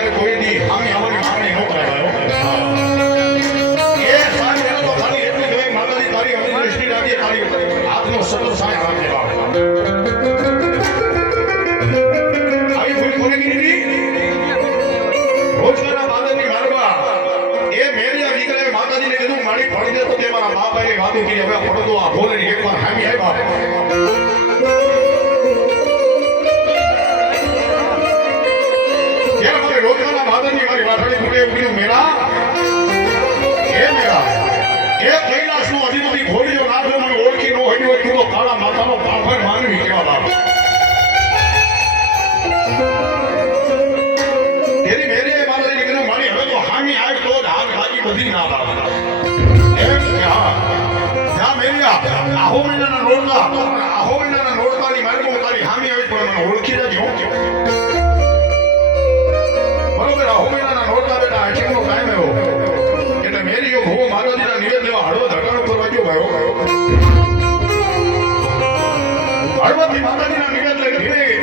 ત્યારે કોઈ દી આમી આવવાની માંગણી ન કરાય એ સાહેબ એને તો ખાલી એટલું જોઈએ માતાજી તારી અમરી દ્રષ્ટિ રાખીએ તારી હાથનો સતત સાય રાખે આવી ભૂલ કોને કીધી રોજના બાદની મારવા એ મેરિયા દીકરાએ માતાજીને કીધું મારી પડી દે તો તે મારા બાપાએ વાતો કરી હવે પડો તો આ ભોલેની એકવાર હામી આય બાપ ત્યારે મારે રોજના બાદની મારી વાઠડી ફૂટે ઉભી મેરા એ મેરા એ કૈલાસનો અધિપતિ ભોળિયો નાથો મને ઓળખી નો હડ્યો તું કાળા માથાનો પાફર માનવી કેવા બાપ તેરી મેરે માતાજીને કીધું મારી હવે તો હામી આય તો હાથ ભાગી બધી ના બાપ એમ હા જા મેરિયા આહો મહિનાના નોરતાની મારી તારી હામી આવી પણ મને ઓળખી જજો બરોબર આહો મહિનાના નોરતા બેટા આઠમનો ટાઈમ આવ્યો એટલે મેરિયો ભો માતાજીના નિવેદ લેવા હળવદ હટાણો કરવા ગયો ભાઈ હળવદથી માતાજીના નિવેદ લઈ ધીરે